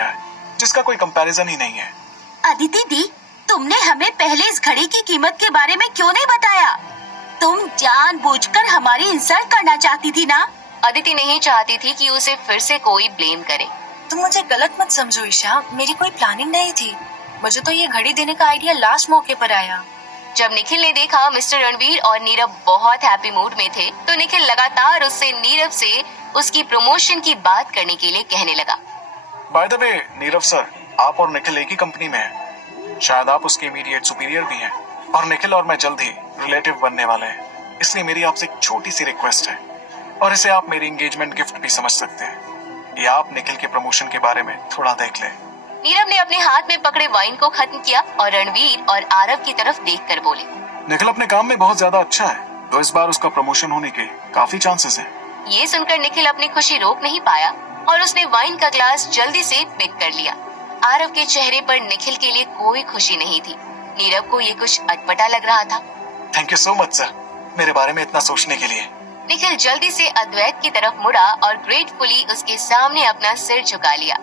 गया है जिसका कोई कंपैरिजन ही नहीं है। अदिति दी, तुमने हमें पहले इस घड़ी की कीमत के बारे में क्यों नहीं बताया? तुम जानबूझकर हमारी इंसल्ट करना चाहती थी ना? अदिति नहीं चाहती थी कि उसे फिर से कोई ब्लेम करे। तुम मुझे गलत मत समझो ईशा, मेरी कोई प्लानिंग नहीं थी। मुझे तो ये घड़ी देने का आइडिया लास्ट मौके पर आया। जब निखिल ने देखा मिस्टर रणवीर और नीरव बहुत हैप्पी मूड में थे, तो निखिल लगातार उससे नीरव से उसकी प्रमोशन की बात करने के लिए कहने लगा। By the way Nirav sir, आप और निखिल एक ही कंपनी में हैं। शायद आप उसके इमीडिएट सुपीरियर भी हैं और निखिल और मैं जल्द ही रिलेटिव बनने वाले हैं। इसलिए मेरी आपसे एक छोटी सी रिक्वेस्ट है और इसे आप मेरी एंगेजमेंट गिफ्ट भी समझ सकते हैं। या आप निखिल के प्रमोशन के बारे में थोड़ा देख लें। नीरव ने अपने हाथ में पकड़े वाइन को खत्म किया और रणवीर और आरव की तरफ देखकर बोले, निखिल अपने काम में बहुत ज्यादा अच्छा है, तो इस बार उसका प्रमोशन होने के काफी चांसेस हैं। ये सुनकर निखिल अपनी खुशी रोक नहीं पाया और उसने वाइन का ग्लास जल्दी से पिक कर लिया। आरव के चेहरे पर निखिल के लिए कोई खुशी नहीं थी। नीरव को ये कुछ अटपटा लग रहा था। Thank you so much sir, मेरे बारे में इतना सोचने के लिए। निखिल जल्दी से अद्वैत की तरफ मुड़ा और ग्रेटफुली उसके सामने अपना सिर झुका लिया।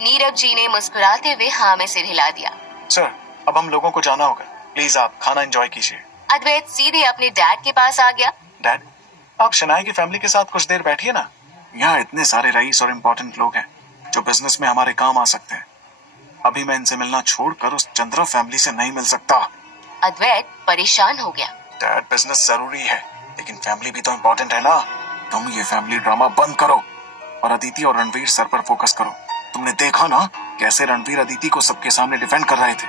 नीरव जी ने मुस्कुराते हुए हाँ में सिर हिला दिया। सर, अब हम लोगों को जाना होगा, प्लीज आप खाना एंजॉय कीजिए। अद्वैत सीधे अपने डैड के पास आ गया। डैड, आप शनाया की फैमिली के साथ कुछ देर बैठिए ना। यहाँ इतने सारे रईस और इम्पोर्टेंट लोग हैं जो बिजनेस में हमारे काम आ सकते हैं। अभी मैं इनसे मिलना छोड़कर उस चंद्रा फैमिली से नहीं मिल सकता। अद्वैत परेशान हो गया। डैड, बिजनेस जरूरी है लेकिन फैमिली भी तो इम्पोर्टेंट है ना। तुम ये फैमिली ड्रामा बंद करो और अदिति और रणवीर सर पर फोकस करो। तुमने देखा ना कैसे रणवीर अदिति को सबके सामने डिफेंड कर रहे थे।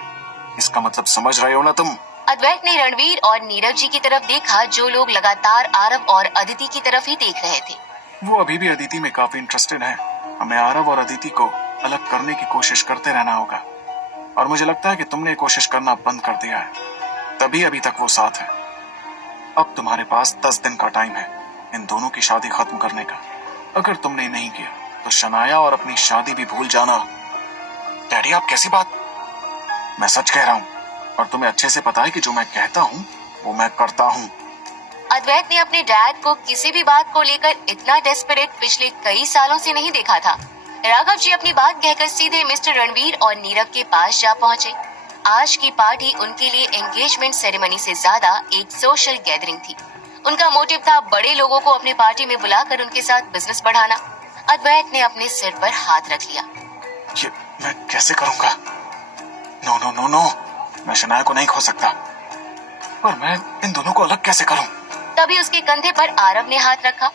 इसका मतलब समझ रहे हो ना तुम? अद्वैत ने रणवीर और नीरव जी की तरफ देखा, जो लोग लगातार आरव और अदिति की तरफ ही देख रहे थे। वो अभी भी अदिति में काफी इंटरेस्टेड है। हमें आरव और अदिति को अलग करने की कोशिश करते रहना होगा और मुझे लगता है कि तुमने कोशिश करना बंद कर दिया है, तभी अभी तक वो साथ है। अब तुम्हारे पास 10 दिन का टाइम है इन दोनों की शादी खत्म करने का। अगर तुमने नहीं किया तो शनाया और अपनी शादी भी भूल जाना। डैडी, आप कैसी बात? मैं सच कह रहा हूँ और तुम्हें अच्छे से पता है कि जो मैं कहता हूँ वो मैं करता हूँ। अद्वैत ने अपने डैड को किसी भी बात को लेकर इतना डेस्परेट पिछले कई सालों से नहीं देखा था। राघव जी अपनी बात कहकर सीधे मिस्टर रणवीर और नीरव के पास जा पहुंचे। आज की पार्टी उनके लिए एंगेजमेंट सेरेमनी से ज्यादा एक सोशल गैदरिंग थी। उनका मोटिव था बड़े लोगों को अपनी पार्टी में बुलाकर उनके साथ बिजनेस बढ़ाना। अद्वैत ने अपने सिर पर हाथ रख लिया। ये मैं कैसे करूंगा? नो नो नो नो, मैं शनाया को नहीं खो सकता। और मैं इन दोनों को अलग कैसे करूं? तभी उसके कंधे पर आरव ने हाथ रखा।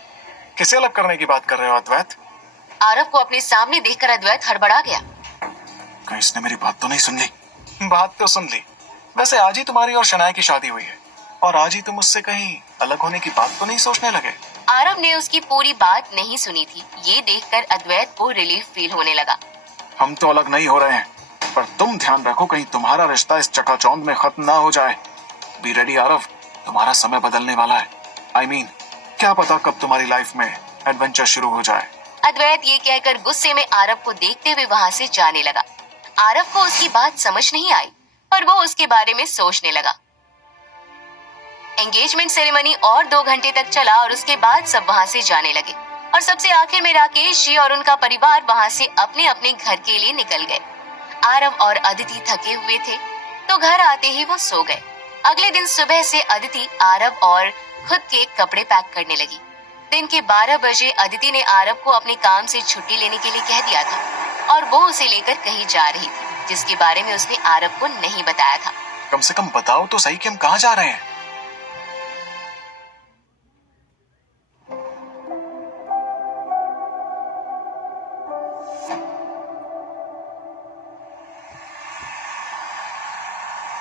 किसे अलग करने की बात कर रहे हो अद्वैत? आरव को अपने सामने देखकर अद्वैत हड़बड़ा गया। कहीं इसने मेरी बात तो नहीं सुन ली? बात तो सुन ली। वैसे आज ही तुम्हारी और शनाया की शादी हुई है और आज ही तुम उससे कहीं अलग होने की बात तो नहीं सोचने लगे? आरव ने उसकी पूरी बात नहीं सुनी थी। ये देखकर अद्वैत को रिलीफ फील होने लगा। हम तो अलग नहीं हो रहे हैं, पर तुम ध्यान रखो कहीं तुम्हारा रिश्ता इस चकाचौंध में खत्म ना हो जाए। बी रेडी आरव, तुम्हारा समय बदलने वाला है। I mean, क्या पता कब तुम्हारी लाइफ में एडवेंचर शुरू हो जाए। अद्वैत ये कहकर गुस्से में आरव को देखते हुए वहाँ से जाने लगा। आरव को उसकी बात समझ नहीं आई, पर वो उसके बारे में सोचने लगा। एंगेजमेंट सेरेमनी और 2 घंटे तक चला और उसके बाद सब वहाँ से जाने लगे और सबसे आखिर में राकेश जी और उनका परिवार वहाँ से अपने अपने घर के लिए निकल गए। आरव और अदिति थके हुए थे तो घर आते ही वो सो गए। अगले दिन सुबह से अदिति आरव और खुद के कपड़े पैक करने लगी। दिन के 12 बजे अदिति ने आरव को अपने काम से छुट्टी लेने के लिए कह दिया था और वो उसे लेकर कहीं जा रही थी, जिसके बारे में उसने आरव को नहीं बताया था। कम से कम बताओ तो सही कि हम कहाँ जा रहे हैं।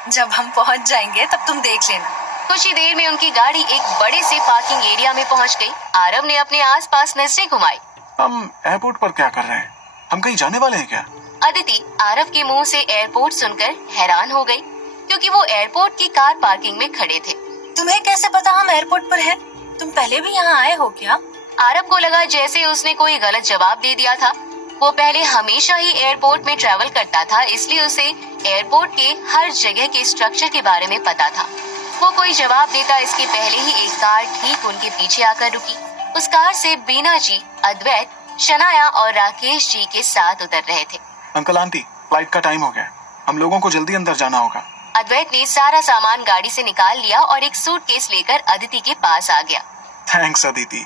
जब हम पहुंच जाएंगे तब तुम देख लेना। कुछ ही देर में उनकी गाड़ी एक बड़े से पार्किंग एरिया में पहुंच गई। आरव ने अपने आसपास नजरें घुमाई। हम एयरपोर्ट पर क्या कर रहे हैं? हम कहीं जाने वाले हैं क्या? अदिति आरव के मुंह से एयरपोर्ट सुनकर हैरान हो गई, क्योंकि वो एयरपोर्ट की कार पार्किंग में खड़े थे। तुम्हें कैसे पता हम एयरपोर्ट पर हैं? तुम पहले भी यहाँ आए हो क्या? आरव को लगा जैसे उसने कोई गलत जवाब दे दिया था। वो पहले हमेशा ही एयरपोर्ट में ट्रैवल करता था, इसलिए उसे एयरपोर्ट के हर जगह के स्ट्रक्चर के बारे में पता था। वो कोई जवाब देता इसके पहले ही एक कार ठीक उनके पीछे आकर रुकी। उस कार से बीना जी, अद्वैत, शनाया और राकेश जी के साथ उतर रहे थे। अंकल आंटी, फ्लाइट का टाइम हो गया, हम लोगों को जल्दी अंदर जाना होगा। अद्वैत ने सारा सामान गाड़ी से निकाल लिया और एक सूटकेस लेकर अदिति के पास आ गया। थैंक्स अदिति,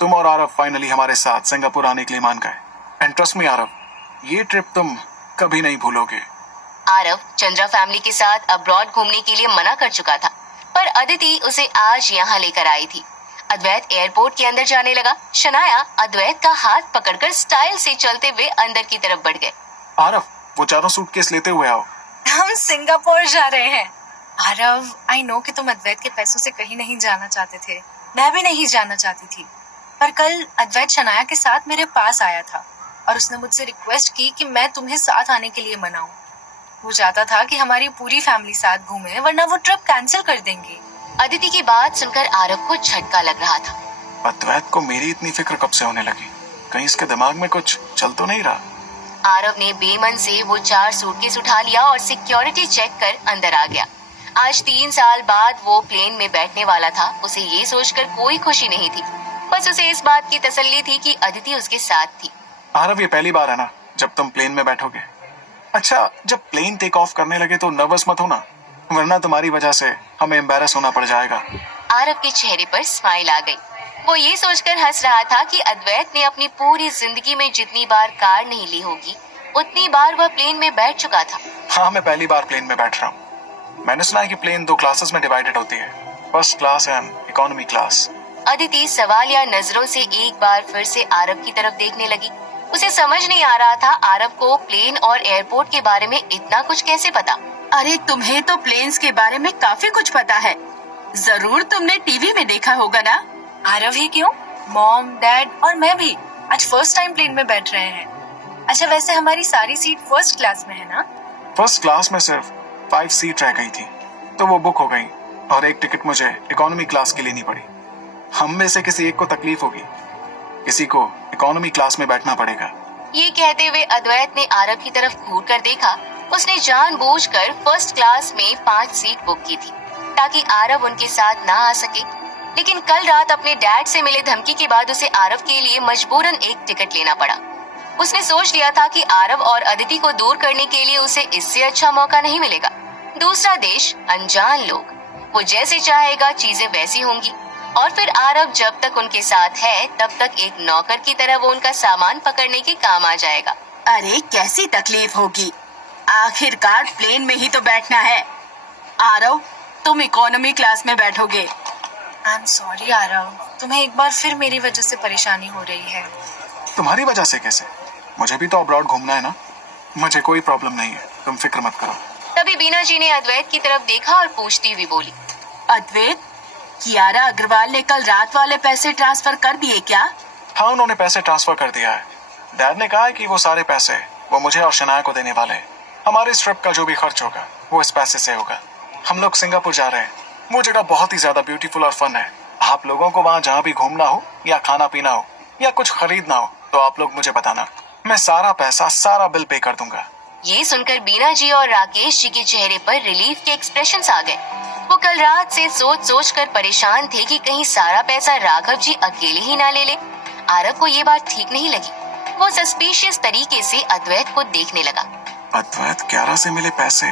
तुम और आरव फाइनली हमारे साथ सिंगापुर आने के लिए मान गए। एंड ट्रस्ट मी आरव, ये ट्रिप तुम कभी नहीं भूलोगे। आरव चंद्रा फैमिली के साथ अब्रॉड घूमने के लिए मना कर चुका था, पर अदिति उसे आज यहाँ लेकर आई थी। अद्वैत एयरपोर्ट के अंदर जाने लगा। शनाया अद्वैत का हाथ पकड़कर स्टाइल से चलते हुए अंदर की तरफ बढ़ गए। आरव, वो चारों सूटकेस लेते हुए आओ। हम सिंगापुर जा रहे हैं। आरव, आई नो कि तुम अद्वैत के पैसों से कहीं नहीं जाना चाहते थे, मैं भी नहीं जाना चाहती थी, पर कल अद्वैत शनाया के साथ मेरे पास आया था और उसने मुझसे रिक्वेस्ट की कि मैं तुम्हें साथ आने के लिए मनाऊं। वो चाहता था कि हमारी पूरी फैमिली साथ घूमे, वरना वो ट्रिप कैंसिल कर देंगे। अदिति की बात सुनकर आरव को झटका लग रहा था। अद्वैत को मेरी इतनी फिक्र कब से होने लगी? कहीं इसके दिमाग में कुछ चल तो नहीं रहा? आरव ने बेमन से वो 4 सूटकेस उठा लिया और सिक्योरिटी चेक कर अंदर आ गया। आज 3 साल बाद वो प्लेन में बैठने वाला था। उसे ये सोचकर कोई खुशी नहीं थी, बस उसे इस बात की तसल्ली थी कि अदिति उसके साथ थी। आरव, ये पहली बार है ना जब तुम प्लेन में बैठोगे? अच्छा, जब प्लेन टेक ऑफ करने लगे तो नर्वस मत होना, वरना तुम्हारी वजह से हमें एम्बैरस होना पड़ जाएगा। आरव के चेहरे पर स्माइल आ गई। वो ये सोचकर हंस रहा था कि अद्वैत ने अपनी पूरी जिंदगी में जितनी बार कार नहीं ली होगी, उतनी बार वह प्लेन में बैठ चुका था। हाँ, मैं पहली बार प्लेन में बैठ रहा हूँ। मैंने सुना है कि प्लेन 2 क्लासेस में डिवाइडेड होती है, first class and economy class. Aditi सवालिया नजरों से एक बार फिर से आरव की तरफ देखने लगी। उसे समझ नहीं आ रहा था आरव को प्लेन और एयरपोर्ट के बारे में इतना कुछ कैसे पता। अरे तुम्हें तो प्लेन्स के बारे में काफी कुछ पता है, जरूर तुमने टीवी में देखा होगा ना। आरव ही क्यों, मॉम, डैड और मैं भी आज फर्स्ट टाइम प्लेन में बैठ रहे हैं। अच्छा, वैसे हमारी सारी सीट फर्स्ट क्लास में है ना? फर्स्ट क्लास में सिर्फ 5 सीट रह गई थी, तो वो बुक हो गई और एक टिकट मुझे इकोनॉमी क्लास की लेनी पड़ी। हम में से किसी एक को तकलीफ होगी, किसी को इकोनॉमी क्लास में बैठना पड़ेगा। ये कहते हुए अद्वैत ने आरव की तरफ घूर कर देखा। उसने जानबूझकर फर्स्ट क्लास में 5 सीट बुक की थी ताकि आरव उनके साथ ना आ सके, लेकिन कल रात अपने डैड से मिले धमकी के बाद उसे आरव के लिए मजबूरन एक टिकट लेना पड़ा। उसने सोच लिया था कि आरव और अदिति को दूर करने के लिए उसे इससे अच्छा मौका नहीं मिलेगा। दूसरा देश, अनजान लोग, वो जैसे चाहेगा चीजें वैसी होंगी, और फिर आरव जब तक उनके साथ है तब तक एक नौकर की तरह वो उनका सामान पकड़ने के काम आ जाएगा। अरे कैसी तकलीफ होगी, आखिरकार प्लेन में ही तो बैठना है। आरव, तुम इकोनॉमी क्लास में बैठोगे। आई एम सॉरी आरव, तुम्हें एक बार फिर मेरी वजह से परेशानी हो रही है। तुम्हारी वजह से कैसे? मुझे भी तो अब्रॉड घूमना है ना। मुझे कोई प्रॉब्लम नहीं है, तुम फिक्र मत करो। तभी बीना जी ने अद्वैत की तरफ देखा और पूछती हुई बोली, अद्वैत, कियारा अग्रवाल ने कल रात वाले पैसे ट्रांसफर कर दिए क्या? हाँ, उन्होंने पैसे ट्रांसफर कर दिया है। डैड ने कहा है कि वो सारे पैसे वो मुझे और शनाया को देने वाले हैं। हमारे इस ट्रिप का जो भी खर्च होगा वो इस पैसे से होगा। हम लोग सिंगापुर जा रहे हैं। वो जगह बहुत ही ज्यादा ब्यूटीफुल और फन है। आप लोगों को वहाँ जहाँ भी घूमना हो या खाना पीना हो या कुछ खरीदना हो तो आप लोग मुझे बताना, मैं सारा पैसा, सारा बिल पे कर दूंगा। ये सुनकर बीना जी और राकेश जी के चेहरे पर रिलीफ के एक्सप्रेशंस आ गए। वो कल रात से सोच कर परेशान थे कि कहीं सारा पैसा राघव जी अकेले ही ना ले ले। आरव को ये बात ठीक नहीं लगी। वो सस्पिशियस तरीके से अद्वैत को देखने लगा। अद्वैत कियारा से मिले पैसे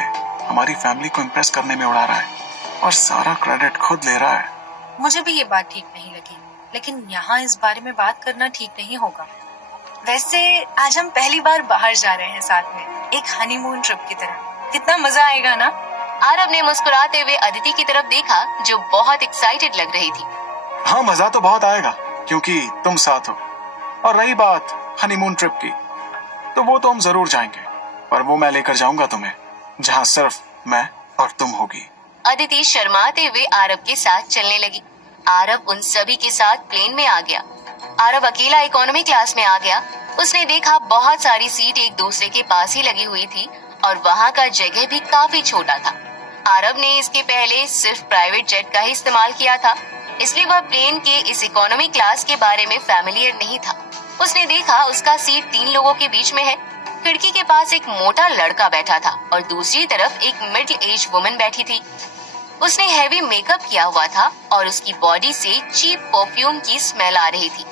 हमारी फैमिली को इम्प्रेस करने में उड़ा रहा है और सारा क्रेडिट खुद ले रहा है। मुझे भी ये बात ठीक नहीं लगी, लेकिन यहाँ इस बारे में बात करना ठीक नहीं होगा। वैसे आज हम पहली बार बाहर जा रहे हैं साथ में, एक हनीमून ट्रिप की तरह। कितना मजा आएगा ना? आरव ने मुस्कुराते हुए अदिति की तरफ देखा जो बहुत एक्साइटेड लग रही थी। हाँ, मजा तो बहुत आएगा क्योंकि तुम साथ हो। और रही बात हनीमून ट्रिप की, तो वो तो हम जरूर जाएंगे, पर वो मैं लेकर जाऊंगा तुम्हें जहाँ सिर्फ मैं और तुम होगी। अदिति शर्माते हुए आरव के साथ चलने लगी। आरव उन सभी के साथ प्लेन में आ गया। आरव अकेला इकोनॉमी क्लास में आ गया। उसने देखा बहुत सारी सीट एक दूसरे के पास ही लगी हुई थी और वहाँ का जगह भी काफी छोटा था। आरव ने इसके पहले सिर्फ प्राइवेट जेट का ही इस्तेमाल किया था, इसलिए वह प्लेन के इस इकोनॉमी क्लास के बारे में फैमिलियर नहीं था। उसने देखा उसका सीट 3 लोगों के बीच में है। खिड़की के पास एक मोटा लड़का बैठा था और दूसरी तरफ एक मिडिल एज वुमन बैठी थी। उसने हैवी मेकअप किया हुआ था और उसकी बॉडी से चीप परफ्यूम की स्मेल आ रही थी।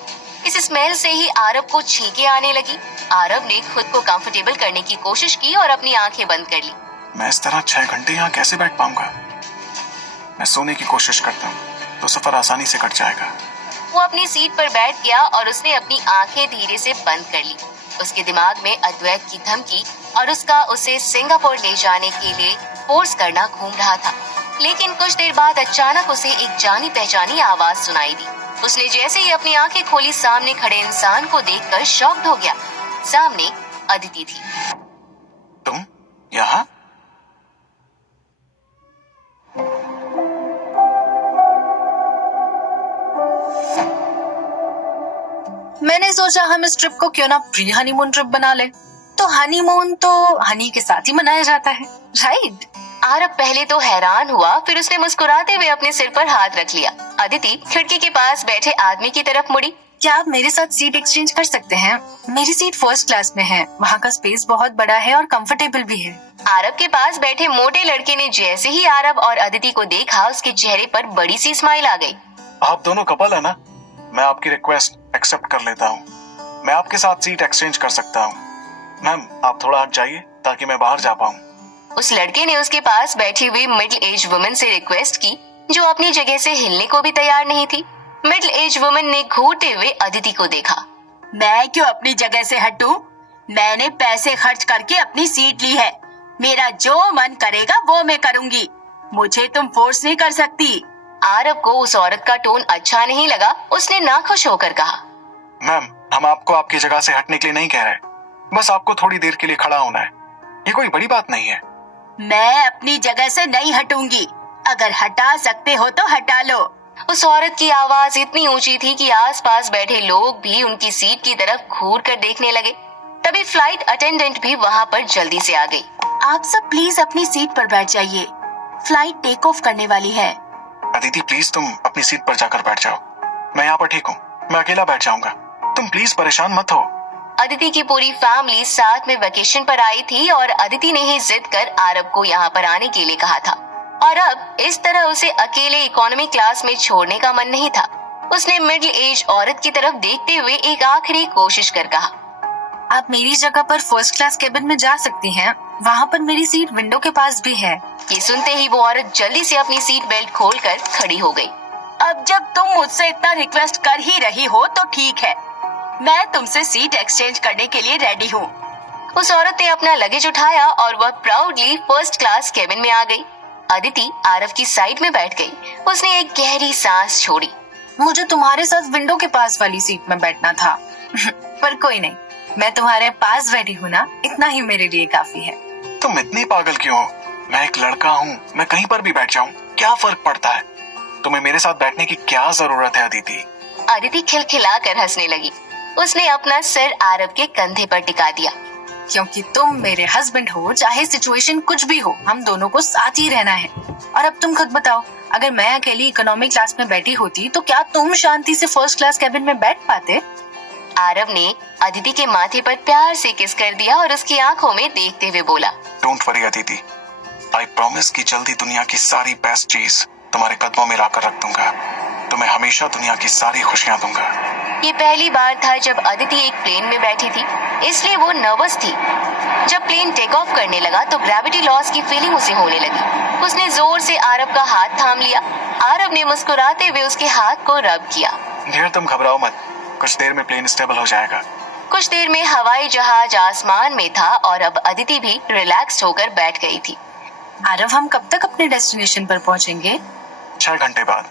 इस स्मेल से ही आरव को छींके आने लगी। आरव ने खुद को कंफर्टेबल करने की कोशिश की और अपनी आंखें बंद कर ली। मैं इस तरह 6 घंटे यहाँ कैसे बैठ पाऊंगा? मैं सोने की कोशिश करता हूँ तो सफर आसानी से कट जाएगा। वो अपनी सीट पर बैठ गया और उसने अपनी आंखें धीरे से बंद कर ली। उसके दिमाग में अद्वैत की धमकी और उसका उसे सिंगापुर ले जाने के लिए फोर्स करना घूम रहा था। लेकिन कुछ देर बाद अचानक उसे एक जानी पहचानी आवाज सुनाई दी। उसने जैसे ही अपनी आंखें खोली, सामने खड़े इंसान को देखकर शॉक्ड हो गया। सामने अदिति थी। तुम यहाँ? मैंने सोचा हम इस ट्रिप को क्यों ना प्री हनीमून ट्रिप बना ले। तो हनीमून तो हनी के साथ ही मनाया जाता है, राइट? आरव पहले तो हैरान हुआ, फिर उसने मुस्कुराते हुए अपने सिर पर हाथ रख लिया। अदिति खिड़की के पास बैठे आदमी की तरफ मुड़ी। क्या आप मेरे साथ सीट एक्सचेंज कर सकते हैं? मेरी सीट फर्स्ट क्लास में है, वहाँ का स्पेस बहुत बड़ा है और कंफर्टेबल भी है। आरव के पास बैठे मोटे लड़के ने जैसे ही आरव और अदिति को देखा, उसके चेहरे पर बड़ी सी स्माइल आ गई। आप दोनों कपल है ना? मैं आपकी रिक्वेस्ट एक्सेप्ट कर लेता हूँ। मैं आपके साथ सीट एक्सचेंज कर सकता हूँ। मैम, आप थोड़ा हट जाइए ताकि मैं बाहर जा पाऊँ। उस लड़के ने उसके पास बैठी हुई मिडिल एज वुमन से रिक्वेस्ट की, जो अपनी जगह से हिलने को भी तैयार नहीं थी। मिडिल एज वुमन ने घूरते हुए अदिति को देखा। मैं क्यों अपनी जगह से हटूं? मैंने पैसे खर्च करके अपनी सीट ली है। मेरा जो मन करेगा वो मैं करूंगी। मुझे तुम फोर्स नहीं कर सकती। आरव को उस औरत का टोन अच्छा नहीं लगा। उसने नाखुश होकर कहा, मैम, हम आपको आपकी जगह से हटने के लिए नहीं कह रहे, बस आपको थोड़ी देर के लिए खड़ा होना है। ये कोई बड़ी बात नहीं है। मैं अपनी जगह से नहीं हटूंगी। अगर हटा सकते हो तो हटा लो। उस औरत की आवाज इतनी ऊंची थी कि आसपास बैठे लोग भी उनकी सीट की तरफ घूर कर देखने लगे। तभी फ्लाइट अटेंडेंट भी वहाँ पर जल्दी से आ गई। आप सब प्लीज अपनी सीट पर बैठ जाइए। फ्लाइट टेक ऑफ करने वाली है। अदिति, प्लीज तुम अपनी सीट पर जाकर बैठ जाओ। मैं यहाँ पर ठीक हूँ, मैं अकेला बैठ जाऊंगा। तुम प्लीज परेशान मत हो। अदिति की पूरी फैमिली साथ में वेकेशन पर आई थी और अदिति ने ही जिद कर आरव को यहाँ पर आने के लिए कहा था। और अब इस तरह उसे अकेले इकोनॉमी क्लास में छोड़ने का मन नहीं था। उसने मिडिल एज औरत की तरफ देखते हुए एक आखिरी कोशिश कर कहा, आप मेरी जगह पर फर्स्ट क्लास केबिन में जा सकती हैं। वहाँ पर मेरी सीट विंडो के पास भी है। ये सुनते ही वो औरत जल्दी से अपनी सीट बेल्ट खोलकर खड़ी हो गई। अब जब तुम मुझसे इतना रिक्वेस्ट कर ही रही हो तो ठीक है, मैं तुमसे सीट एक्सचेंज करने के लिए रेडी हूँ। उस औरत ने अपना लगेज उठाया और वह प्राउडली फर्स्ट क्लास केबिन में आ गई। अदिति आरव की साइड में बैठ गई। उसने एक गहरी सांस छोड़ी। मुझे तुम्हारे साथ विंडो के पास वाली सीट में बैठना था पर कोई नहीं, मैं तुम्हारे पास बैठी हूँ ना, इतना ही मेरे लिए काफी है। तुम इतनी पागल क्यों हो? मैं एक लड़का हूँ, मैं कहीं पर भी बैठ जाऊँ, क्या फर्क पड़ता है? तुम्हें मेरे साथ बैठने की क्या जरूरत है अदिति? अदिति खिलखिलाकर हंसने लगी। उसने अपना सिर आरव के कंधे पर टिका दिया। क्योंकि तुम मेरे हस्बैंड हो, चाहे सिचुएशन कुछ भी हो, हम दोनों को साथ ही रहना है। और अब तुम खुद बताओ, अगर मैं अकेली इकोनॉमी क्लास में बैठी होती तो क्या तुम शांति से फर्स्ट क्लास कैबिन में बैठ पाते? आरव ने अदिति के माथे पर प्यार से किस कर दिया और उसकी आंखों में देखते हुए बोला, don't worry Aditi, I promise कि जल्दी दुनिया की सारी बेस्ट चीज तुम्हारे कदमों में लाकर रख दूंगा। तुम्हें हमेशा दुनिया की सारी खुशियां दूंगा। ये पहली बार था जब अदिति एक प्लेन में बैठी थी, इसलिए वो नर्वस थी। जब प्लेन टेक ऑफ करने लगा तो ग्रेविटी लॉस की फीलिंग उसे होने लगी। उसने जोर से आरव का हाथ थाम लिया। आरव ने मुस्कुराते हुए उसके हाथ को रब किया। डियर, तुम घबराओ मत, कुछ देर में प्लेन स्टेबल हो जाएगा। कुछ देर में हवाई जहाज आसमान में था और अब अदिति भी रिलैक्स होकर बैठ गई थी। आरव, हम कब तक अपने डेस्टिनेशन पर पहुँचेंगे? 6 घंटे बाद।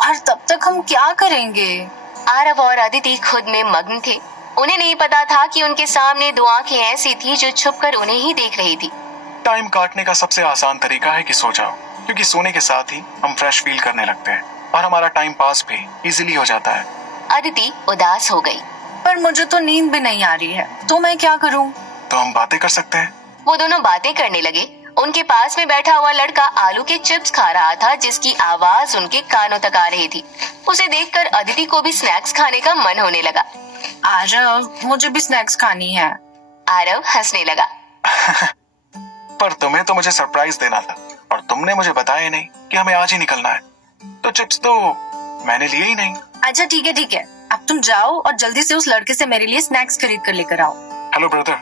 और तब तक हम क्या करेंगे? आरव और अदिति खुद में मग्न थे। उन्हें नहीं पता था कि उनके सामने दो आंखें ऐसी थी जो छुपकर उन्हें ही देख रही थी। टाइम काटने का सबसे आसान तरीका है कि सो जाओ, क्योंकि सोने के साथ ही हम फ्रेश फील करने लगते हैं और हमारा टाइम पास भी इजीली हो जाता है। अदिति उदास हो गई। पर मुझे तो नींद भी नहीं आ रही है, तो मैं क्या करूं? तो हम बातें कर सकते हैं। वो दोनों बातें करने लगे। उनके पास में बैठा हुआ लड़का आलू के चिप्स खा रहा था, जिसकी आवाज उनके कानों तक आ रही थी। उसे देखकर अदिति को भी स्नैक्स खाने का मन होने लगा। आरव, मुझे भी स्नैक्स खानी है। आरव हंसने लगा। पर तुम्हें तो मुझे सरप्राइज देना था और तुमने मुझे बताया नहीं कि हमें आज ही निकलना है, तो चिप्स तो मैंने लिए ही नहीं। अच्छा ठीक है, अब तुम जाओ और जल्दी से उस लड़के से मेरे लिए स्नैक्स खरीद कर लेकर आओ। हेलो ब्रदर,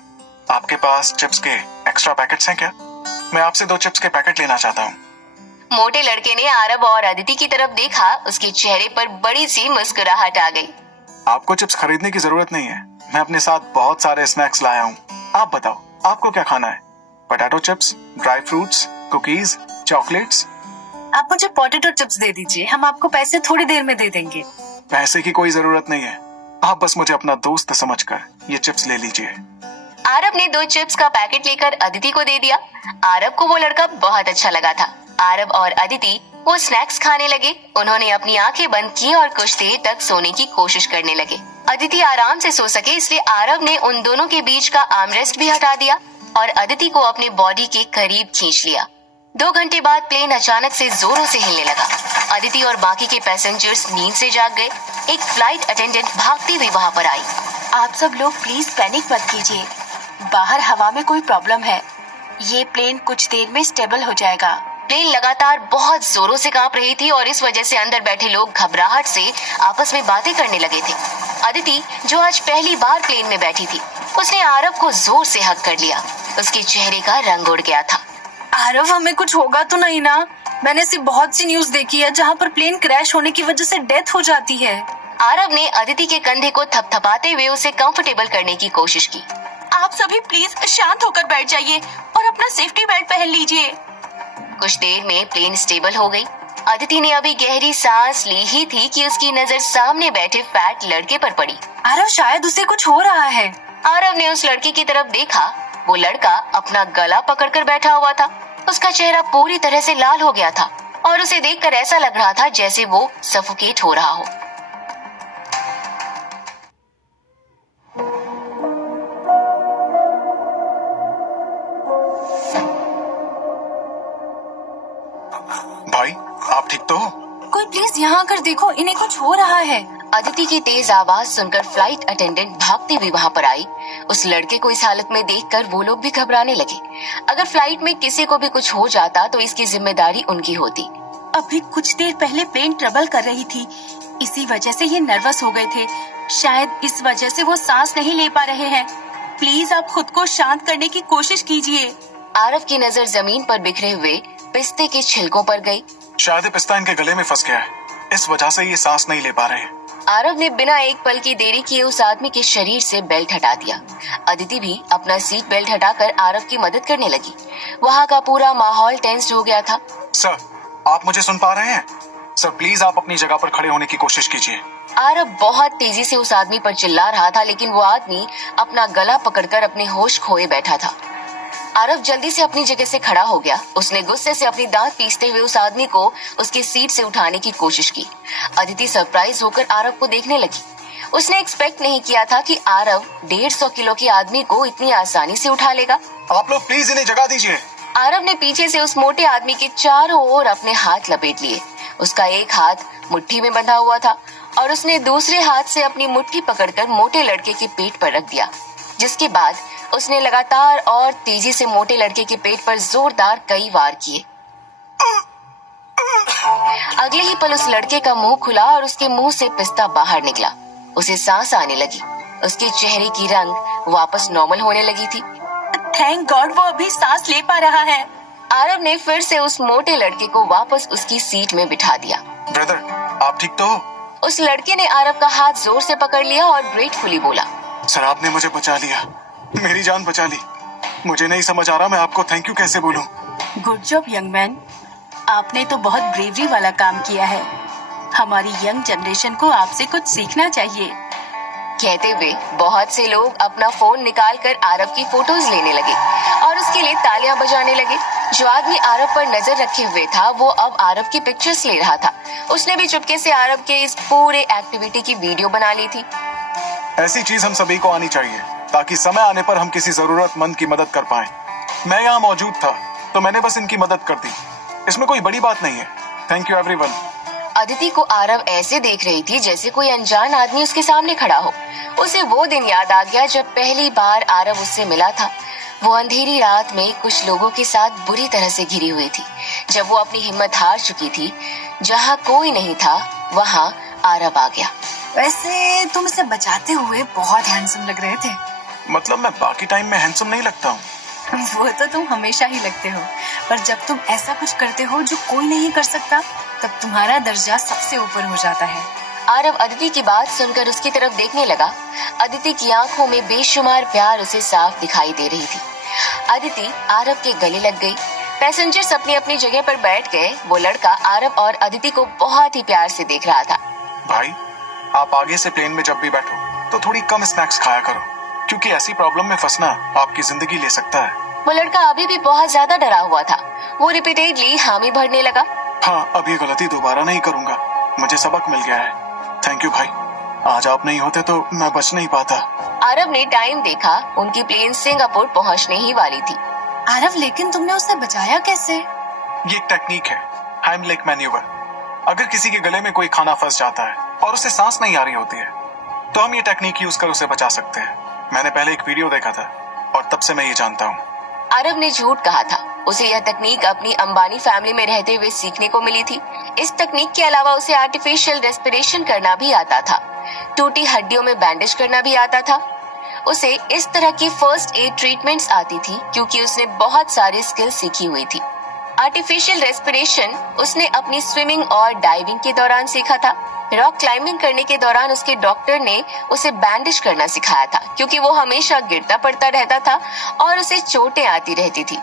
आपके पास चिप्स के एक्स्ट्रा पैकेट्स हैं क्या? मैं आपसे 2 चिप्स के पैकेट लेना चाहता हूँ। मोटे लड़के ने आरव और अदिति की तरफ देखा। उसके चेहरे पर बड़ी सी मुस्कुराहट आ गई। आपको चिप्स खरीदने की जरूरत नहीं है, मैं अपने साथ बहुत सारे स्नैक्स लाया हूँ। आप बताओ आपको क्या खाना है? Potato chips, dry fruits, cookies, chocolates? आप मुझे पोटैटो चिप्स दे दीजिए, हम आपको पैसे थोड़ी देर में दे देंगे। पैसे की कोई जरूरत नहीं है, आप बस मुझे अपना दोस्त समझकर ये चिप्स ले लीजिए। आरव ने 2 चिप्स का पैकेट लेकर अदिति को दे दिया। आरव को वो लड़का बहुत अच्छा लगा था। आरव और अदिति वो स्नैक्स खाने लगे। उन्होंने अपनी आंखें बंद की और कुछ देर तक सोने की कोशिश करने लगे। अदिति आराम से सो सके इसलिए आरव ने उन दोनों के बीच का आर्मरेस्ट भी हटा दिया और अदिति को अपने बॉडी के करीब खींच लिया। 2 घंटे बाद प्लेन अचानक से जोरों से हिलने लगा। अदिति और बाकी के पैसेंजर्स नींद से जाग गए। एक फ्लाइट अटेंडेंट भागती हुई वहां पर आई। आप सब लोग प्लीज पैनिक मत कीजिए, बाहर हवा में कोई प्रॉब्लम है, ये प्लेन कुछ देर में स्टेबल हो जाएगा। प्लेन लगातार बहुत जोरों से कांप रही थी और इस वजह से अंदर बैठे लोग घबराहट से आपस में बातें करने लगे थे। अदिति जो आज पहली बार प्लेन में बैठी थी, उसने आरव को जोर से हग कर लिया। उसके चेहरे का रंग उड़ गया था। आरव, हमें कुछ होगा तो नहीं ना? मैंने ऐसी बहुत सी न्यूज देखी है जहाँ पर प्लेन क्रैश होने की वजह से डेथ हो जाती है। आरव ने अदिति के कंधे को थपथपाते हुए उसे कंफर्टेबल करने की कोशिश की। आप सभी प्लीज शांत होकर बैठ जाइए और अपना सेफ्टी बेल्ट पहन लीजिए। कुछ देर में प्लेन स्टेबल हो गई। अदिति ने अभी गहरी सांस ली ही थी कि उसकी नजर सामने बैठे फैट लड़के पर पड़ी। आरव, शायद उसे कुछ हो रहा है। आरव ने उस लड़के की तरफ देखा। वो लड़का अपना गला पकड़कर बैठा हुआ था। उसका चेहरा पूरी तरह से लाल हो गया था और उसे देखकर ऐसा लग रहा था जैसे वो सफोकेट हो रहा हो। भाई आप ठीक तो हो? कोई प्लीज यहाँ आकर देखो, इन्हें कुछ हो रहा है। अदिति की तेज आवाज सुनकर फ्लाइट अटेंडेंट भागती हुई वहां पर आई। उस लड़के को इस हालत में देखकर वो लोग भी घबराने लगे। अगर फ्लाइट में किसी को भी कुछ हो जाता तो इसकी जिम्मेदारी उनकी होती। अभी कुछ देर पहले प्लेन ट्रबल कर रही थी, इसी वजह से ये नर्वस हो गए थे। शायद इस वजह से वो सांस नहीं ले पा रहे हैं। प्लीज आप खुद को शांत करने की कोशिश कीजिए। आरव की नजर जमीन पर बिखरे हुए पिस्ते के छिलकों पर गई। शायद ये पिस्ता इनके गले में फंस गया है, इस वजह से ये सांस नहीं ले पा रहे हैं। आरव ने बिना एक पल की देरी किए उस आदमी के शरीर से बेल्ट हटा दिया। अदिति भी अपना सीट बेल्ट हटाकर आरव की मदद करने लगी। वहाँ का पूरा माहौल टेंस्ड हो गया था। सर, आप मुझे सुन पा रहे हैं? सर प्लीज आप अपनी जगह पर खड़े होने की कोशिश कीजिए। आरव बहुत तेजी से उस आदमी पर चिल्ला रहा था, लेकिन वो आदमी अपना गला पकड़कर अपने होश खोए बैठा था। आरव जल्दी से अपनी जगह से खड़ा हो गया। उसने गुस्से से अपनी दांत पीसते हुए उस आदमी को उसकी सीट से उठाने की कोशिश की। अदिति सरप्राइज होकर आरव को देखने लगी। उसने एक्सपेक्ट नहीं किया था कि आरव 150 किलो के आदमी को इतनी आसानी से उठा लेगा। आप लोग प्लीज इन्हें जगह दीजिए। आरव ने पीछे से उस मोटे आदमी के चारों ओर अपने हाथ लपेट लिए। उसका एक हाथ मुट्ठी में बंधा हुआ था और उसने दूसरे हाथ से अपनी मुट्ठी पकड़कर मोटे लड़के के पेट पर रख दिया, जिसके बाद उसने लगातार और तेजी से मोटे लड़के के पेट पर जोरदार कई वार किए। अगले ही पल उस लड़के का मुंह खुला और उसके मुंह से पिस्ता बाहर निकला। उसे सांस आने लगी। उसके चेहरे की रंग वापस नॉर्मल होने लगी थी। थैंक गॉड वो अभी सांस ले पा रहा है। आरव ने फिर से उस मोटे लड़के को वापस उसकी सीट में बिठा दिया। ब्रदर आप ठीक तो हो? उस लड़के ने आरव का हाथ जोर से पकड़ लिया और ग्रेटफुली बोला, सर आपने मुझे बचा लिया, मेरी जान बचा ली। मुझे नहीं समझ आ रहा मैं आपको थैंक यू कैसे बोलूं। गुड जॉब यंग मैन, आपने तो बहुत ब्रेवरी वाला काम किया है। हमारी यंग जनरेशन को आपसे कुछ सीखना चाहिए। कहते हुए बहुत से लोग अपना फोन निकालकर आरव की फोटोज लेने लगे और उसके लिए तालियां बजाने लगे। जो आदमी आरव पर नजर रखे हुए था वो अब आरव की पिक्चर्स ले रहा था। उसने भी चुपके से आरव के इस पूरे एक्टिविटी की वीडियो बना ली थी। ऐसी चीज हम सभी को आनी चाहिए ताकि समय आने पर हम किसी जरूरतमंद की मदद कर पाएं। मैं यहाँ मौजूद था तो मैंने बस इनकी मदद कर दी, इसमें कोई बड़ी बात नहीं है। Thank you everyone. अदिति को आरव ऐसे देख रही थी जैसे कोई अनजान आदमी उसके सामने खड़ा हो। उसे वो दिन याद आ गया जब पहली बार आरव उससे मिला था। वो अंधेरी रात में कुछ लोगों के साथ बुरी तरह से घिरी हुई थी। जब वो अपनी हिम्मत हार चुकी थी, जहाँ कोई नहीं था वहाँ आरव आ गया। वैसे तुम इसे बचाते हुए बहुत हैंडसम लग रहे थे। मतलब मैं बाकी टाइम में हैंडसम नहीं लगता हूँ? वो तो तुम हमेशा ही लगते हो, पर जब तुम ऐसा कुछ करते हो जो कोई नहीं कर सकता, तब तुम्हारा दर्जा सबसे ऊपर हो जाता है। आरव अदिति की बात सुनकर उसकी तरफ देखने लगा। अदिति की आंखों में बेशुमार प्यार उसे साफ दिखाई दे रही थी। अदिति आरव के गले लग गई। पैसेंजर्स अपनी अपनी जगह पर बैठ गए। वो लड़का आरव और अदिति को बहुत ही प्यार से देख रहा था। भाई, आप आगे से प्लेन में जब भी बैठो तो थोड़ी कम स्नैक्स खाया करो, क्योंकि ऐसी प्रॉब्लम में फंसना आपकी जिंदगी ले सकता है। वो लड़का अभी भी बहुत ज्यादा डरा हुआ था। वो रिपीटेडली हामी भरने लगा। हाँ, अब ये गलती दोबारा नहीं करूंगा। मुझे सबक मिल गया है। थैंक यू भाई, आज आप नहीं होते तो मैं बच नहीं पाता। आरव ने टाइम देखा। उनकी प्लेन सिंगापुर पहुंचने ही वाली थी। आरव, लेकिन तुमने उसे बचाया कैसे? ये एक टेक्निक है, हाइमलिक मैन्यूवर। अगर किसी के गले में कोई खाना फंस जाता है और उसे सांस नहीं आ रही होती है, तो हम ये टेक्निक यूज कर उसे बचा सकते हैं। मैंने पहले एक वीडियो देखा था और तब से मैं ये जानता हूँ। आरव ने झूठ कहा था। उसे यह तकनीक अपनी अंबानी फैमिली में रहते हुए सीखने को मिली थी। इस तकनीक के अलावा उसे आर्टिफिशियल रेस्पिरेशन करना भी आता था। टूटी हड्डियों में बैंडेज करना भी आता था। उसे इस तरह की फर्स्ट एड ट्रीटमेंट्स आती थी क्योंकि उसने बहुत सारी स्किल सीखी हुई थी। आर्टिफिशियल रेस्पिरेशन उसने अपनी स्विमिंग और डाइविंग के दौरान सीखा था। रॉक क्लाइंबिंग करने के दौरान उसके डॉक्टर ने उसे बैंडेज करना सिखाया था क्योंकि वो हमेशा गिरता पड़ता रहता था और उसे चोटें आती रहती थी।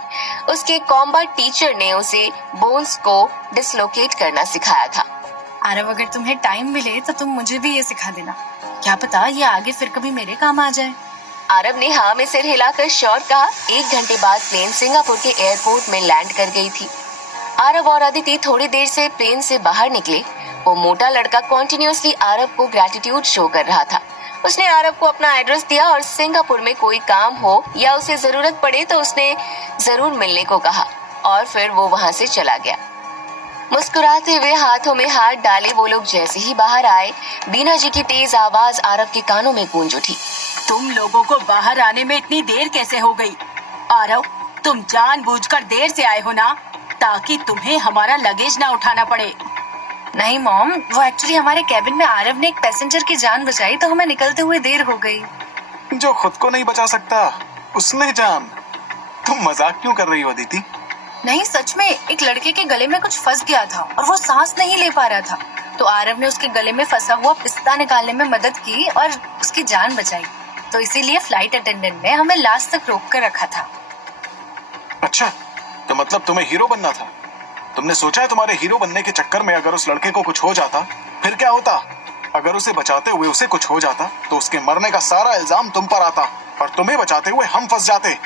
उसके कॉम्बैट टीचर ने उसे बोन्स को डिसलोकेट करना सिखाया था। आरव, अगर तुम्हें टाइम मिले तो तुम मुझे भी ये सिखा देना। क्या पता ये आगे फिर कभी मेरे काम आ जाए। आरव ने हाँ में सिर हिलाकर श्योर कहा। 1 घंटे बाद प्लेन सिंगापुर के एयरपोर्ट में लैंड कर गई थी। आरव और अदिति थोड़ी देर से प्लेन से बाहर निकले। वो मोटा लड़का कॉन्टिन्यूअसली आरव को ग्रेटिट्यूड शो कर रहा था। उसने आरव को अपना एड्रेस दिया और सिंगापुर में कोई काम हो या उसे जरूरत पड़े तो उसने जरूर मिलने को कहा और फिर वो वहां से चला गया। मुस्कुराते हुए हाथों में हाथ डाले वो लोग जैसे ही बाहर आए, बीना जी की तेज आवाज आरव के कानों में गूंज उठी। तुम लोगों को बाहर आने में इतनी देर कैसे हो गई? आरव, तुम जानबूझकर देर से आए हो ना, ताकि तुम्हें हमारा लगेज ना उठाना पड़े। नहीं मॉम, वो एक्चुअली हमारे कैबिन में आरव ने एक पैसेंजर की जान बचाई तो हमें निकलते हुए देर हो गई। जो खुद को नहीं बचा सकता उसने जान। तुम मजाक क्यों कर रही हो अदिति? नहीं, सच में एक लड़के के गले में कुछ फंस गया था और वो सांस नहीं ले पा रहा था, तो आरव ने उसके गले में फंसा हुआ पिस्ता निकालने में मदद की और उसकी जान बचाई। तो इसीलिए फ्लाइट अटेंडेंट ने हमें लास्ट तक रोक कर रखा था। अच्छा, तो मतलब तुम्हें हीरो बनना था? तुमने सोचा है तुम्हारे हीरो बनने के चक्कर में अगर उस लड़के को कुछ हो जाता फिर क्या होता? अगर उसे बचाते हुए उसे कुछ हो जाता तो उसके मरने का सारा इल्जाम तुम पर आता और तुम्हें बचाते हुए हम फंस जाते।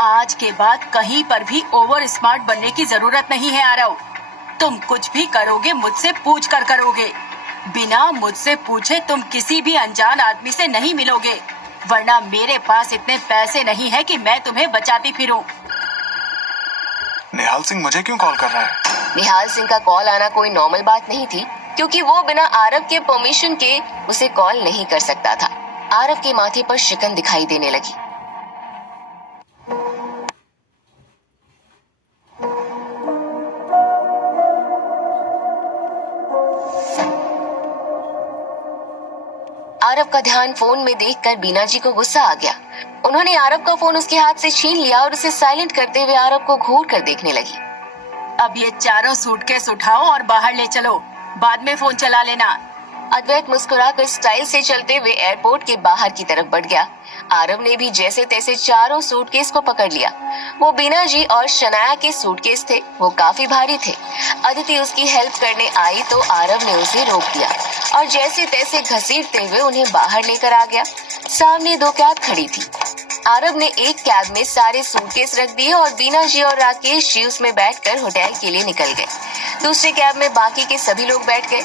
आज के बाद कहीं पर भी ओवर स्मार्ट बनने की जरूरत नहीं है आरव। तुम कुछ भी करोगे मुझसे पूछ कर करोगे। बिना मुझसे पूछे तुम किसी भी अनजान आदमी से नहीं मिलोगे, वरना मेरे पास इतने पैसे नहीं है कि मैं तुम्हें बचाती फिरूं। निहाल सिंह मुझे क्यों कॉल कर रहा है? निहाल सिंह का कॉल आना कोई नॉर्मल बात नहीं थी क्योंकि वो बिना आरव के परमिशन के उसे कॉल नहीं कर सकता था। आरव के माथे पर शिकन दिखाई देने लगी। आरव का ध्यान फोन में देखकर बीना जी को गुस्सा आ गया। उन्होंने आरव का फोन उसके हाथ से छीन लिया और उसे साइलेंट करते हुए आरव को घूर कर देखने लगी। अब ये चारों सूटकेस उठाओ और बाहर ले चलो, बाद में फोन चला लेना। अद्वैत मुस्कुराकर स्टाइल से चलते हुए एयरपोर्ट के बाहर की तरफ बढ़ गया। आरव ने भी जैसे तैसे चारों सूटकेस को पकड़ लिया। वो बीना जी और शनाया के सूटकेस थे, वो काफी भारी थे। अदिति उसकी हेल्प करने आई तो आरव ने उसे रोक दिया और जैसे तैसे घसीटते हुए उन्हें बाहर लेकर आ गया। सामने 2 कैब खड़ी थी। आरव ने एक कैब में सारे सूटकेस रख दिए और बीना जी और राकेश जी उसमें बैठकर होटल के लिए निकल गए। दूसरे कैब में बाकी के सभी लोग बैठ गए।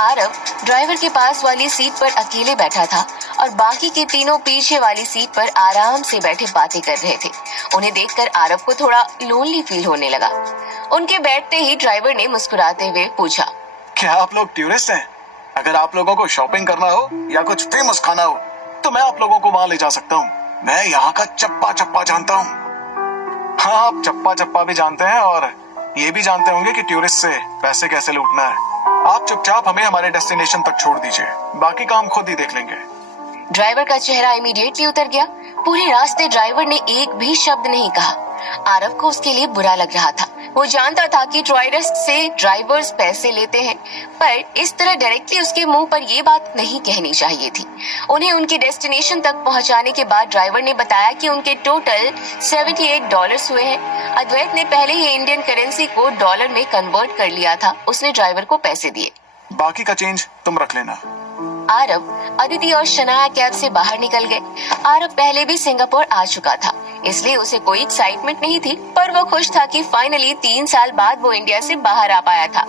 आरव ड्राइवर के पास वाली सीट पर अकेले बैठा था और बाकी के तीनों पीछे वाली सीट पर आराम से बैठे बातें कर रहे थे। उन्हें देखकर आरव को थोड़ा लोनली फील होने लगा। उनके बैठते ही ड्राइवर ने मुस्कुराते हुए पूछा, क्या आप लोग टूरिस्ट हैं? अगर आप लोगों को शॉपिंग करना हो या कुछ फेमस खाना हो तो मैं आप लोगों को वहां ले जा सकता हूँ। मैं यहाँ का चप्पा चप्पा जानता हूँ। हाँ, आप चप्पा चप्पा भी जानते हैं और ये भी जानते होंगे कि टूरिस्ट से पैसे कैसे लूटना है। आप चुपचाप हमें हमारे डेस्टिनेशन तक छोड़ दीजिए, बाकी काम खुद ही देख लेंगे। ड्राइवर का चेहरा इमीडिएटली उतर गया। पूरे रास्ते ड्राइवर ने एक भी शब्द नहीं कहा। आरव को उसके लिए बुरा लग रहा था। वो जानता था कि टूरिस्ट से ड्राइवर्स पैसे लेते हैं, पर इस तरह डायरेक्टली उसके मुंह पर ये बात नहीं कहनी चाहिए थी। उन्हें उनके डेस्टिनेशन तक पहुंचाने के बाद ड्राइवर ने बताया कि उनके टोटल $78 हुए हैं। अद्वैत ने पहले ही इंडियन करेंसी को डॉलर में कन्वर्ट कर लिया था। उसने ड्राइवर को पैसे दिए। बाकी का चेंज तुम रख लेना। आरव, अदिति और शनाया कैब से बाहर निकल गए। आरव पहले भी सिंगापुर आ चुका था, इसलिए उसे कोई एक्साइटमेंट नहीं थी, पर वो खुश था कि फाइनली 3 साल बाद वो इंडिया से बाहर आ पाया था।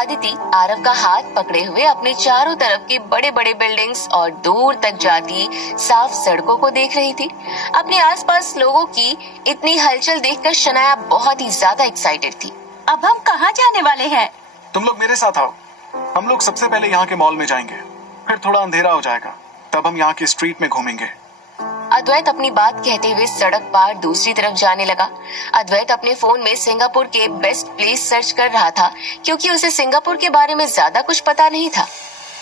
अदिति आरव का हाथ पकड़े हुए अपने चारों तरफ के बड़े बड़े बिल्डिंग्स और दूर तक जाती साफ सड़कों को देख रही थी। अपने आसपास लोगों की इतनी हलचल देखकर शनाया बहुत ही ज्यादा एक्साइटेड थी। अब हम कहाँ जाने वाले हैं? तुम लोग मेरे साथ आओ। हम लोग सबसे पहले यहाँ के मॉल में जाएंगे, फिर थोड़ा अंधेरा हो जाएगा, तब हम यहाँ की स्ट्रीट में घूमेंगे। अद्वैत अपनी बात कहते हुए सड़क पार दूसरी तरफ जाने लगा। अद्वैत अपने फोन में सिंगापुर के बेस्ट प्लेस सर्च कर रहा था, क्योंकि उसे सिंगापुर के बारे में ज्यादा कुछ पता नहीं था।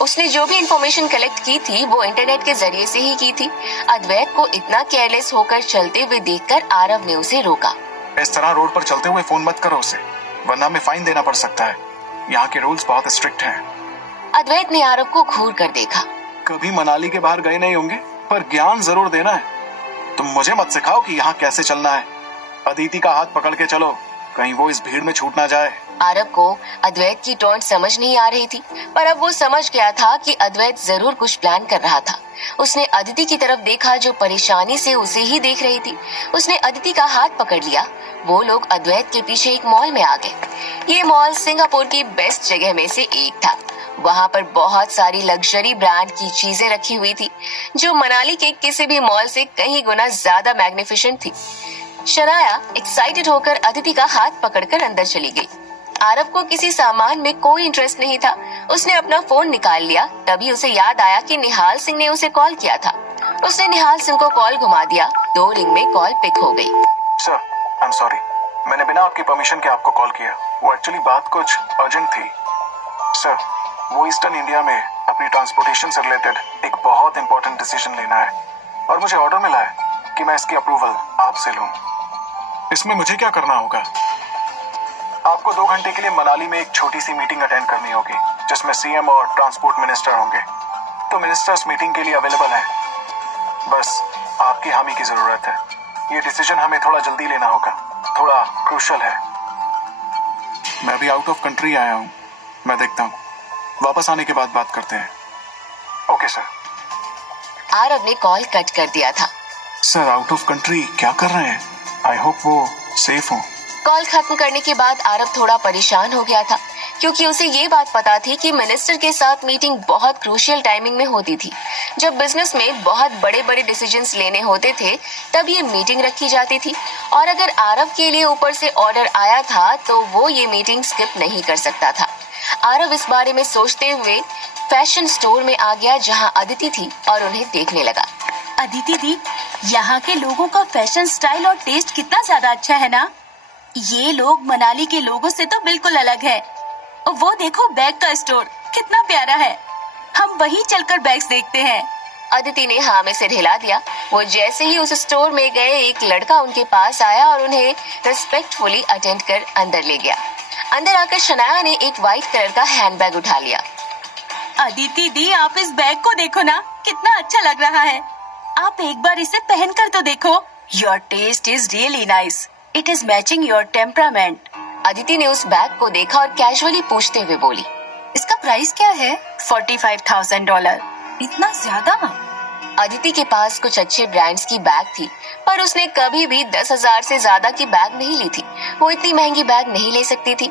उसने जो भी इंफॉर्मेशन कलेक्ट की थी वो इंटरनेट के जरिए से ही की थी। अद्वैत को इतना केयरलेस होकर चलते हुए देखकर आरव ने उसे रोका। इस तरह रोड पर चलते हुए फोन मत करो उसे, वरना हमें फाइन देना पड़ सकता है। यहाँ के रूल्स बहुत स्ट्रिक्ट हैं। अद्वैत ने आरव को घूर कर देखा। कभी मनाली के बाहर गए नहीं होंगे, पर ज्ञान जरूर देना है। तुम मुझे मत सिखाओ कि यहाँ कैसे चलना है। अदिति का हाथ पकड़ के चलो, कहीं वो इस भीड़ में छूट ना जाए। आरव को अद्वैत की टोन समझ नहीं आ रही थी, पर अब वो समझ गया था कि अद्वैत जरूर कुछ प्लान कर रहा था। उसने अदिति की तरफ देखा जो परेशानी से उसे ही देख रही थी। उसने अदिति का हाथ पकड़ लिया। वो लोग अद्वैत के पीछे एक मॉल में आ गए। ये मॉल सिंगापुर की बेस्ट जगह में से एक था। वहाँ पर बहुत सारी लग्जरी ब्रांड की चीजें रखी हुई थी, जो मनाली के किसी भी मॉल से कहीं गुना ज्यादा मैग्निफिसेंट थी। शनाया एक्साइटेड होकर अदिति का हाथ पकड़कर अंदर चली गई। आरव को किसी सामान में कोई इंटरेस्ट नहीं था। उसने अपना फोन निकाल लिया। तभी उसे याद आया कि निहाल सिंह ने उसे कॉल किया था। उसने निहाल सिंह को कॉल घुमा दिया। 2 रिंग में कॉल पिक हो गई। सर, आई एम सॉरी, मैंने बिना आपकी परमिशन के आपको कॉल किया। वो एक्चुअली बात कुछ अर्जेंट थी। सर, वो ईस्टर्न इंडिया में अपनी ट्रांसपोर्टेशन से रिलेटेड एक बहुत इंपॉर्टेंट डिसीजन लेना है, और मुझे ऑर्डर मिला है कि मैं इसकी अप्रूवल आपसे लूं। इसमें मुझे क्या करना होगा? आपको 2 घंटे के लिए मनाली में एक छोटी सी मीटिंग अटेंड करनी होगी, जिसमें सीएम और ट्रांसपोर्ट मिनिस्टर होंगे। तो मिनिस्टर्स मीटिंग के लिए अवेलेबल हैं। बस आपकी हामी की जरूरत है। ये डिसीजन हमें थोड़ा जल्दी लेना होगा, थोड़ा क्रूशल है। मैं भी आउट ऑफ कंट्री आया हूँ, मैं देखता हूँ, वापस आने के बाद बात करते हैं। Okay sir. आरव ने कॉल कट कर दिया था। सर, आउट ऑफ कंट्री क्या कर रहे हैं? आई होप वो सेफ हो। कॉल खत्म करने के बाद आरव थोड़ा परेशान हो गया था, क्योंकि उसे ये बात पता थी कि मिनिस्टर के साथ मीटिंग बहुत क्रूशियल टाइमिंग में होती थी। जब बिजनेस में बहुत बड़े बड़े डिसीजंस लेने होते थे, तब ये मीटिंग रखी जाती थी, और अगर आरव के लिए ऊपर से ऑर्डर आया था तो वो ये मीटिंग स्किप नहीं कर सकता था। आरव इस बारे में सोचते हुए फैशन स्टोर में आ गया, जहाँ अदिति थी, और उन्हें देखने लगा। अदिति दी, यहाँ के लोगों का फैशन स्टाइल और टेस्ट कितना ज्यादा अच्छा है ना। ये लोग मनाली के लोगों से तो बिल्कुल अलग है। और वो देखो, बैग का स्टोर कितना प्यारा है। हम वहीं चलकर बैग्स देखते हैं। अदिति ने हाँ में सिर हिला दिया। वो जैसे ही उस स्टोर में गए, एक लड़का उनके पास आया और उन्हें रिस्पेक्टफुली अटेंड कर अंदर ले गया। अंदर आकर शनाया ने एक व्हाइट कलर का हैंडबैग उठा लिया। अदिति दी, आप इस बैग को देखो ना, कितना अच्छा लग रहा है। आप एक बार इसे पहन कर तो देखो। Your taste is really nice. It is matching your temperament. Aditi ने उस बैग को देखा और कैजुअली पूछते हुए बोली, इसका प्राइस क्या है? $45,000। इतना ज्यादा? अदिति के पास कुछ अच्छे ब्रांड्स की बैग थी, पर उसने कभी भी 10,000 से ज्यादा की बैग नहीं ली थी। वो इतनी महंगी बैग नहीं ले सकती थी।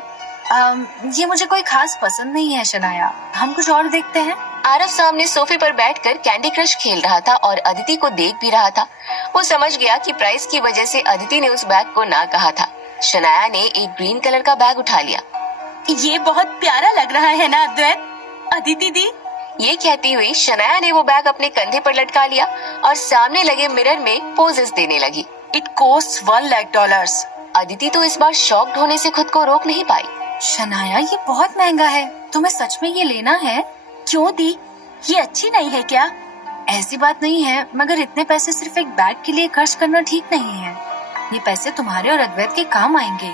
ये मुझे कोई खास पसंद नहीं है शनाया, हम कुछ और देखते हैं। आरव सामने सोफे पर बैठकर कैंडी क्रश खेल रहा था और अदिति को देख भी रहा था। वो समझ गया कि प्राइस की वजह से अदिति ने उस बैग को ना कहा था। शनाया ने एक ग्रीन कलर का बैग उठा लिया। ये बहुत प्यारा लग रहा है ना अद्वैत? अदिति दी, ये कहती हुई शनाया ने वो बैग अपने कंधे पर लटका लिया और सामने लगे मिरर में पोजेस देने लगी। It cost $1 lakh. अदिति तो इस बार शॉक्ड होने से खुद को रोक नहीं पाई। शनाया, ये बहुत महंगा है, तुम्हें सच में ये लेना है? क्यों दी? ये अच्छी नहीं है क्या? ऐसी बात नहीं है, मगर इतने पैसे सिर्फ एक बैग के लिए खर्च करना ठीक नहीं है। ये पैसे तुम्हारे और अद्वैत के काम आएंगे।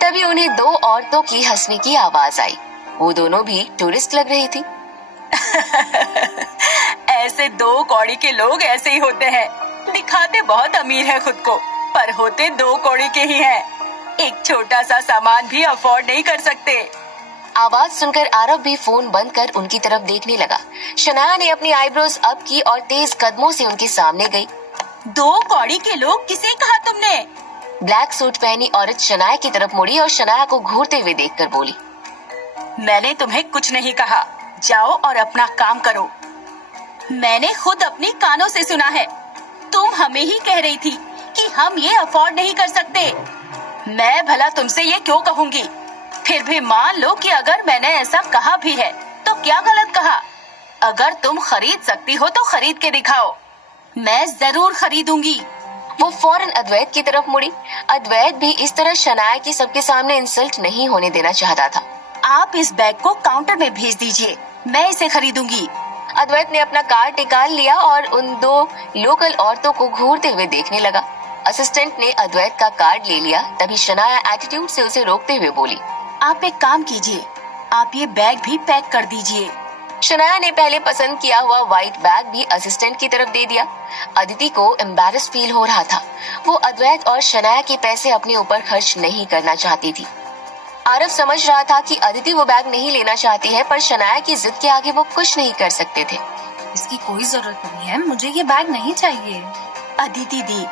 तभी उन्हें दो औरतों की हंसने की आवाज आई। वो दोनों भी टूरिस्ट लग रही थी। ऐसे दो कौड़ी के लोग ऐसे ही होते हैं, दिखाते बहुत अमीर है खुद को, पर होते दो कौड़ी के ही हैं। एक छोटा सा सामान भी अफोर्ड नहीं कर सकते। आवाज सुनकर आरव भी फोन बंद कर उनकी तरफ देखने लगा। शनाया ने अपनी आईब्रोज अप की और तेज कदमों से उनके सामने गई। दो कौड़ी के लोग किसे कहा तुमने? ब्लैक सूट पहनी औरत शनाया की तरफ मुड़ी और शनाया को घूरते हुए देखकर बोली, मैंने तुम्हें कुछ नहीं कहा, जाओ और अपना काम करो। मैंने खुद अपने कानों से सुना है, तुम हमें ही कह रही थी कि हम ये अफोर्ड नहीं कर सकते। मैं भला तुमसे ये क्यों कहूंगी? फिर भी मान लो कि अगर मैंने ऐसा कहा भी है तो क्या गलत कहा? अगर तुम खरीद सकती हो तो खरीद के दिखाओ, मैं जरूर खरीदूंगी। वो फौरन अद्वैत की तरफ मुड़ी। अद्वैत भी इस तरह शनाया की सबके सामने इंसल्ट नहीं होने देना चाहता था। आप इस बैग को काउंटर में भेज दीजिए, मैं इसे खरीदूंगी। अद्वैत ने अपना कार्ड निकाल लिया और उन दो लोकल औरतों को घूरते हुए देखने लगा। असिस्टेंट ने अद्वैत का कार्ड ले लिया। तभी शनाया एटीट्यूड से उसे रोकते हुए बोली, आप एक काम कीजिए, आप ये बैग भी पैक कर दीजिए। शनाया ने पहले पसंद किया हुआ व्हाइट बैग भी असिस्टेंट की तरफ दे दिया। अदिति को एम्बैरेस फील हो रहा था। वो अद्वैत और शनाया के पैसे अपने ऊपर खर्च नहीं करना चाहती थी। आरव समझ रहा था कि अदिति वो बैग नहीं लेना चाहती है, पर शनाया की जिद के आगे वो कुछ नहीं कर सकते थे। इसकी कोई जरूरत नहीं है, मुझे ये बैग नहीं चाहिए। अदिति दी,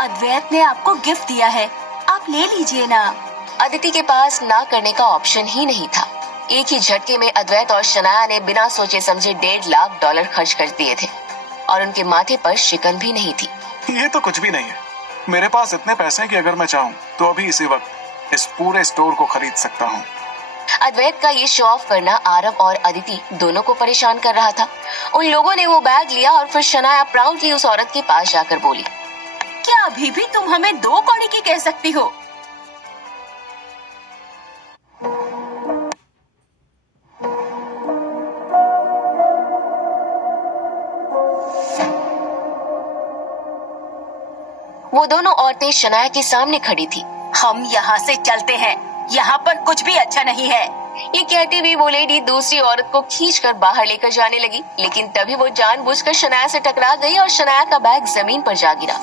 अद्वैत ने आपको गिफ्ट दिया है, आप ले लीजिए ना। अदिति के पास ना करने का ऑप्शन ही नहीं था। एक ही झटके में अद्वैत और शनाया ने बिना सोचे समझे $1.5 लाख खर्च कर दिए थे और उनके माथे पर शिकन भी नहीं थी। ये तो कुछ भी नहीं है। मेरे पास इतने पैसे हैं कि अगर मैं चाहूँ तो अभी इसी वक्त इस पूरे स्टोर को खरीद सकता हूँ। अद्वैत का ये शो ऑफ करना आरव और अदिति दोनों को परेशान कर रहा था। उन लोगों ने वो बैग लिया और फिर शनाया प्राउडली उस औरत के पास जाकर बोली, क्या अभी भी तुम हमें दो कौड़ी की कह सकती हो? वो दोनों औरतें शनाया के सामने खड़ी थी। हम यहाँ से चलते हैं, यहाँ पर कुछ भी अच्छा नहीं है। ये कहती हुई वो लेडी दूसरी औरत को खींचकर बाहर लेकर जाने लगी, लेकिन तभी वो जानबूझकर शनाया से टकरा गई और शनाया का बैग जमीन पर जा गिरा।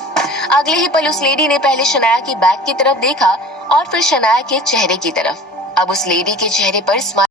अगले ही पल उस लेडी ने पहले शनाया की बैग की तरफ देखा और फिर शनाया के चेहरे की तरफ। अब उस लेडी के चेहरे पर स्माइल